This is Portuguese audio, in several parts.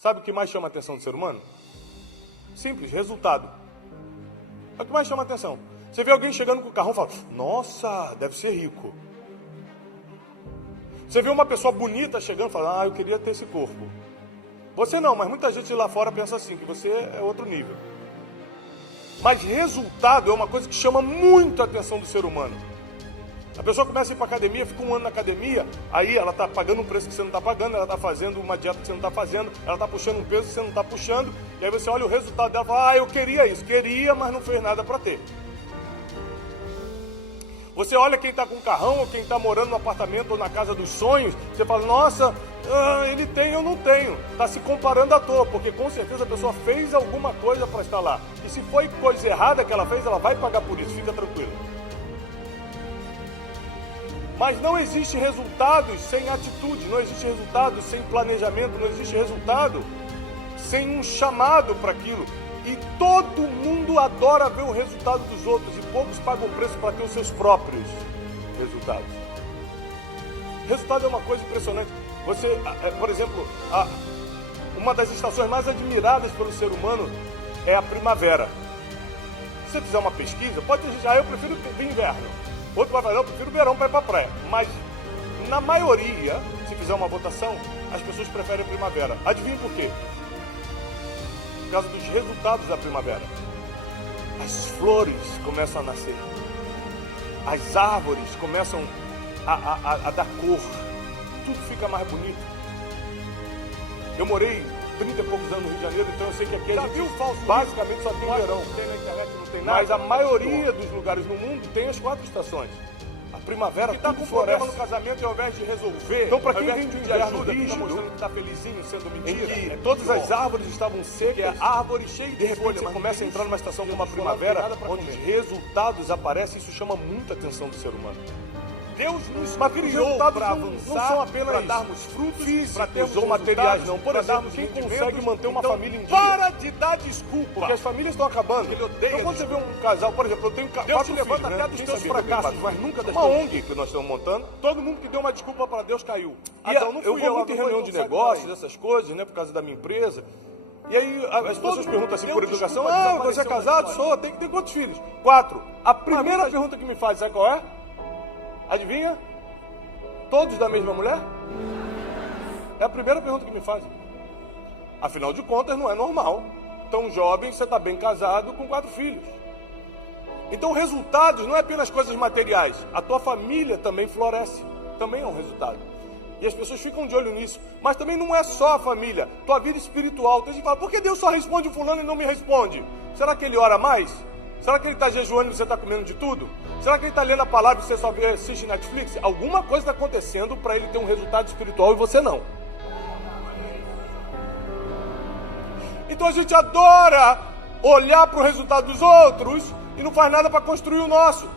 Sabe o que mais chama a atenção do ser humano? Simples, resultado. É o que mais chama a atenção. Você vê alguém chegando com o carrão e fala, nossa, deve ser rico. Você vê uma pessoa bonita chegando e fala, eu queria ter esse corpo. Você não, mas muita gente lá fora pensa assim, que você é outro nível. Mas resultado é uma coisa que chama muito a atenção do ser humano. A pessoa começa a ir para academia, fica um ano na academia, aí ela está pagando um preço que você não está pagando, ela está fazendo uma dieta que você não está fazendo, ela está puxando um peso que você não está puxando, e aí você olha o resultado dela e fala, eu queria isso, queria, mas não fez nada para ter. Você olha quem está com um carrão, ou quem está morando no apartamento ou na casa dos sonhos, você fala, nossa, ele tem, eu não tenho. Está se comparando à toa, porque com certeza a pessoa fez alguma coisa para estar lá. E se foi coisa errada que ela fez, ela vai pagar por isso, fica tranquilo. Mas não existe resultados sem atitude, não existe resultado sem planejamento, não existe resultado sem um chamado para aquilo. E todo mundo adora ver o resultado dos outros e poucos pagam o preço para ter os seus próprios resultados. Resultado é uma coisa impressionante. Você, por exemplo, uma das estações mais admiradas pelo ser humano é a primavera. Se você fizer uma pesquisa, pode ter gente, eu prefiro o inverno. Outro vai falar, eu prefiro o verão para ir para a praia. Mas, na maioria, se fizer uma votação, as pessoas preferem a primavera. Adivinha por quê? Por causa dos resultados da primavera. As flores começam a nascer. As árvores começam a dar cor. Tudo fica mais bonito. Eu morei 30 e poucos anos no Rio de Janeiro, então eu sei que aqui basicamente só tem verão. Não tem na internet, não tem nada. Mas a maioria dos lugares no mundo tem as 4 estações. A primavera está com problema no casamento e ao invés de resolver, então para quem vem de um inverno rígido, mostrando que está felizinho, sendo mentira, em que todas as árvores estavam secas, que é árvore cheia de folha, mas começa a entrar numa estação como a primavera, onde os resultados aparecem, isso chama muita atenção do ser humano. Deus nos criou para avançar, não são apenas para darmos frutos físicos ou materiais, não. Por exemplo, quem consegue manter uma família em dia? Para de dar desculpa, porque as famílias estão acabando. Então quando você vê um casal, por exemplo, eu tenho 4 filhos, levanta até dos teus fracassos, mas nunca das uma ONG que nós estamos montando, todo mundo que deu uma desculpa para Deus caiu. Então não fui eu muito em reunião de negócios, essas coisas, né, por causa da minha empresa. E aí as pessoas perguntam assim por educação, você é casado? Sou, tem que ter quantos filhos? 4. A primeira pergunta que me faz, sabe qual é? Adivinha? Todos da mesma mulher? É a primeira pergunta que me fazem. Afinal de contas, não é normal. Tão jovem, você está bem casado com 4 filhos. Então, resultados não é apenas coisas materiais. A tua família também floresce. Também é um resultado. E as pessoas ficam de olho nisso. Mas também não é só a família. Tua vida espiritual. Tem gente que fala, por que Deus só responde o fulano e não me responde? Será que ele ora mais? Será que ele está jejuando e você está comendo de tudo? Será que ele está lendo a palavra e você só assiste Netflix? Alguma coisa está acontecendo para ele ter um resultado espiritual e você não. Então a gente adora olhar para o resultado dos outros e não faz nada para construir o nosso.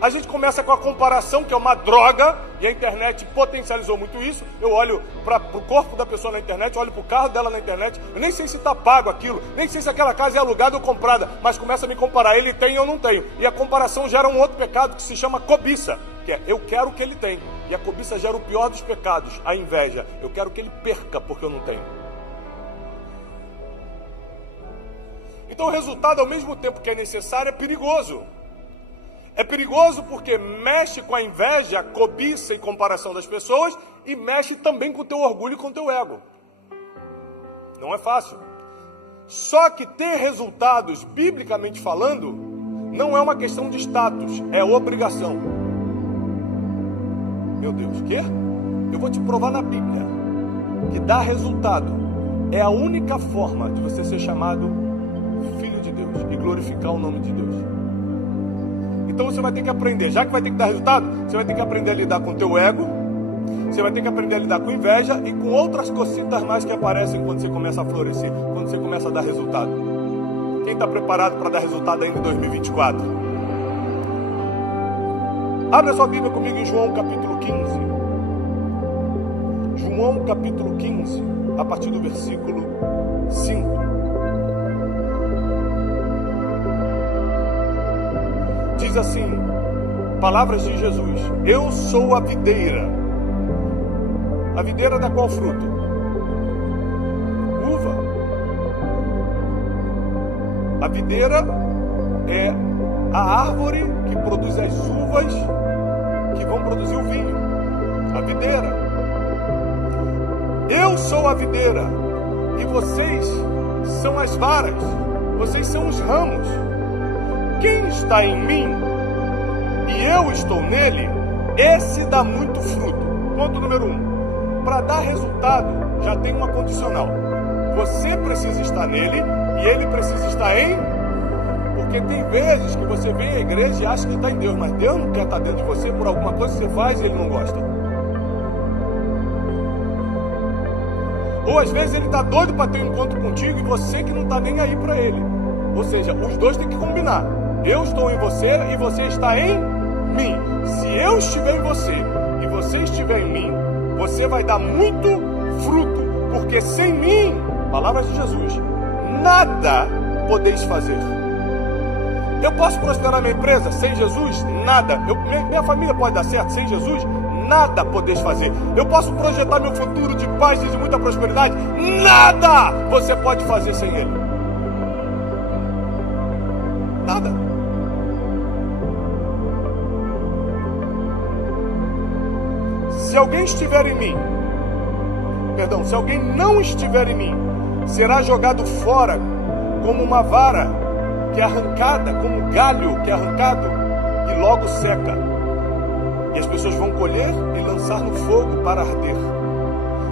A gente começa com a comparação, que é uma droga, e a internet potencializou muito isso. Eu olho para o corpo da pessoa na internet, olho para o carro dela na internet, eu nem sei se está pago aquilo, nem sei se aquela casa é alugada ou comprada, mas começa a me comparar, ele tem ou não tem. E a comparação gera um outro pecado que se chama cobiça, que é eu quero o que ele tem. E a cobiça gera o pior dos pecados, a inveja. Eu quero que ele perca porque eu não tenho. Então o resultado, ao mesmo tempo que é necessário, é perigoso. É perigoso porque mexe com a inveja, a cobiça e comparação das pessoas e mexe também com o teu orgulho e com o teu ego. Não é fácil. Só que ter resultados, biblicamente falando, não é uma questão de status, é obrigação. Meu Deus, o quê? Eu vou te provar na Bíblia que dar resultado é a única forma de você ser chamado filho de Deus e glorificar o nome de Deus. Então você vai ter que aprender, já que vai ter que dar resultado, você vai ter que aprender a lidar com o teu ego, você vai ter que aprender a lidar com inveja e com outras cositas mais que aparecem quando você começa a florescer, quando você começa a dar resultado. Quem está preparado para dar resultado ainda em 2024? Abre a sua Bíblia comigo em João capítulo 15. João capítulo 15, a partir do versículo 5. Diz assim, palavras de Jesus: eu sou a videira. A videira dá qual fruto? Uva. A videira é a árvore que produz as uvas que vão produzir o vinho. A videira. Eu sou a videira e vocês são as varas. Vocês são os ramos. Quem está em mim e eu estou nele, esse dá muito fruto. Ponto número 1. Para dar resultado, já tem uma condicional. Você precisa estar nele e ele precisa estar em... Porque tem vezes que você vem à igreja e acha que está em Deus, mas Deus não quer estar dentro de você por alguma coisa que você faz e ele não gosta. Ou às vezes ele está doido para ter um encontro contigo e você que não está nem aí para ele. Ou seja, os dois têm que combinar. Eu estou em você e você está em mim. Se eu estiver em você e você estiver em mim, você vai dar muito fruto. Porque sem mim, palavras de Jesus, nada podeis fazer. Eu posso prosperar minha empresa sem Jesus? Nada. Minha família pode dar certo sem Jesus? Nada podeis fazer. Eu posso projetar meu futuro de paz e de muita prosperidade? Nada você pode fazer sem Ele. Nada. Se alguém estiver em mim, se alguém não estiver em mim, será jogado fora como uma vara que é arrancada, como um galho que é arrancado e logo seca. E as pessoas vão colher e lançar no fogo para arder.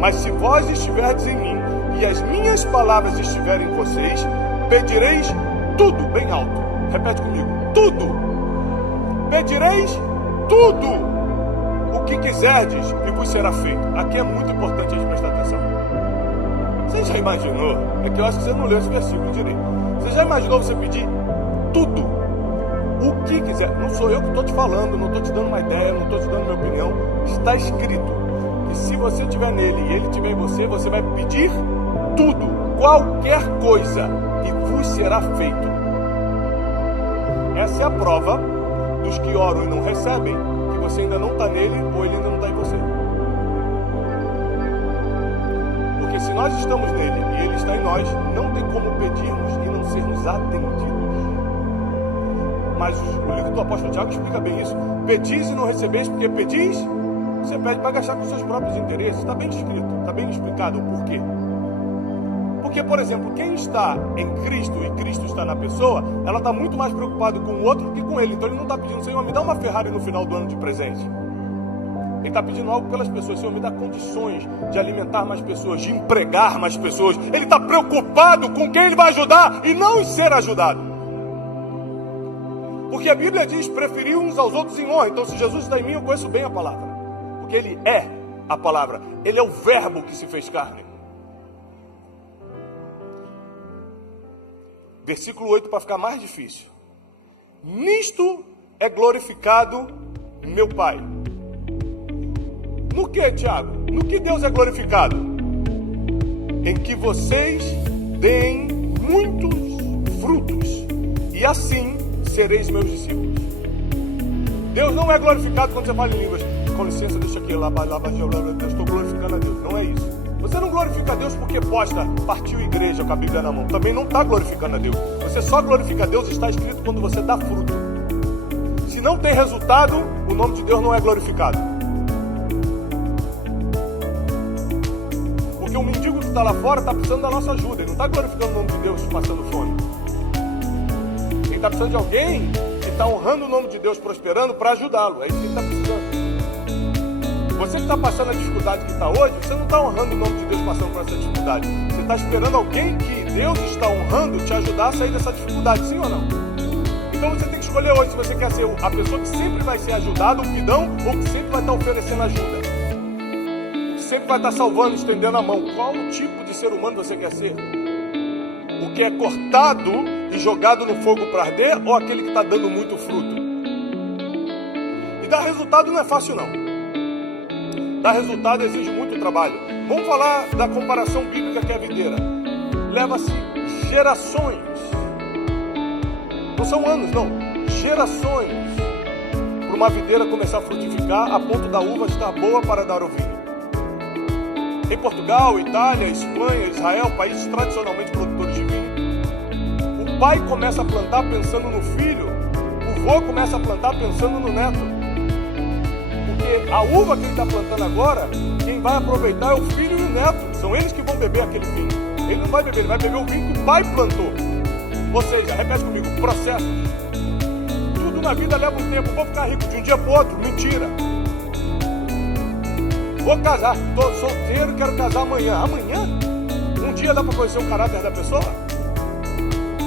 Mas se vós estiverdes em mim e as minhas palavras estiverem em vocês, pedireis tudo, bem alto. Repete comigo, tudo. Pedireis tudo o que quiserdes e vos será feito. Aqui é muito importante a gente prestar atenção. Você já imaginou? É que eu acho que você não leu esse versículo direito. Você já imaginou você pedir tudo? O que quiser. Não sou eu que estou te falando, não estou te dando uma ideia, não estou te dando minha opinião. Está escrito que se você estiver nele e ele estiver em você, você vai pedir tudo, qualquer coisa, e vos será feito. Essa é a prova dos que oram e não recebem, que você ainda não está nele ou ele ainda não está em você. Porque se nós estamos nele e ele está em nós, não tem como pedirmos e não sermos atendidos. Mas o livro do apóstolo Tiago explica bem isso. Pedis e não recebeis, porque pedis, você pede para gastar com seus próprios interesses. Está bem escrito, está bem explicado o porquê. Porque, por exemplo, quem está em Cristo e Cristo está na pessoa, ela está muito mais preocupada com o outro do que com ele. Então ele não está pedindo, Senhor, me dá uma Ferrari no final do ano de presente. Ele está pedindo algo pelas pessoas. Senhor, me dá condições de alimentar mais pessoas, de empregar mais pessoas. Ele está preocupado com quem ele vai ajudar e não em ser ajudado. Porque a Bíblia diz, preferir uns aos outros em honra. Então se Jesus está em mim, eu conheço bem a palavra. Porque Ele é a palavra. Ele é o verbo que se fez carne. Versículo 8, para ficar mais difícil. Nisto é glorificado meu Pai. No que, Tiago? No que Deus é glorificado? Em que vocês deem muitos frutos. E assim sereis meus discípulos. Deus não é glorificado quando você fala em línguas. Com licença, deixa aqui, eu estou glorificando a Deus. Não é isso. Você não glorifica a Deus porque posta, partiu igreja com a Bíblia na mão. Também não está glorificando a Deus. Você só glorifica a Deus, está escrito, quando você dá fruto. Se não tem resultado, o nome de Deus não é glorificado. Porque o mendigo que está lá fora está precisando da nossa ajuda. Ele não está glorificando o nome de Deus passando fome. Ele está precisando de alguém que está honrando o nome de Deus, prosperando, para ajudá-lo. É isso que ele está precisando. Você que está passando a dificuldade que está hoje, você não está honrando o nome de Deus passando por essa dificuldade. Você está esperando alguém que Deus está honrando te ajudar a sair dessa dificuldade, sim ou não? Então você tem que escolher hoje se você quer ser a pessoa que sempre vai ser ajudada, o pidão, ou que sempre vai estar oferecendo ajuda. Sempre vai estar salvando, estendendo a mão. Qual o tipo de ser humano você quer ser? O que é cortado e jogado no fogo para arder, ou aquele que está dando muito fruto? E dar resultado não é fácil não. Dar resultado exige muito trabalho. Vamos falar da comparação bíblica que é a videira. Leva-se gerações. Não são anos, não. Gerações. Para uma videira começar a frutificar a ponto da uva estar boa para dar o vinho. Em Portugal, Itália, Espanha, Israel, países tradicionalmente produtores de vinho, o pai começa a plantar pensando no filho, o vô começa a plantar pensando no neto. Porque a uva que ele está plantando agora, quem vai aproveitar é o filho e o neto. São eles que vão beber aquele vinho. Ele não vai beber, ele vai beber o vinho que o pai plantou. Ou seja, repete comigo, processo. Tudo na vida leva um tempo. Vou ficar rico de um dia para o outro. Mentira. Vou casar. Estou solteiro, quero casar amanhã. Amanhã? Um dia dá para conhecer o caráter da pessoa?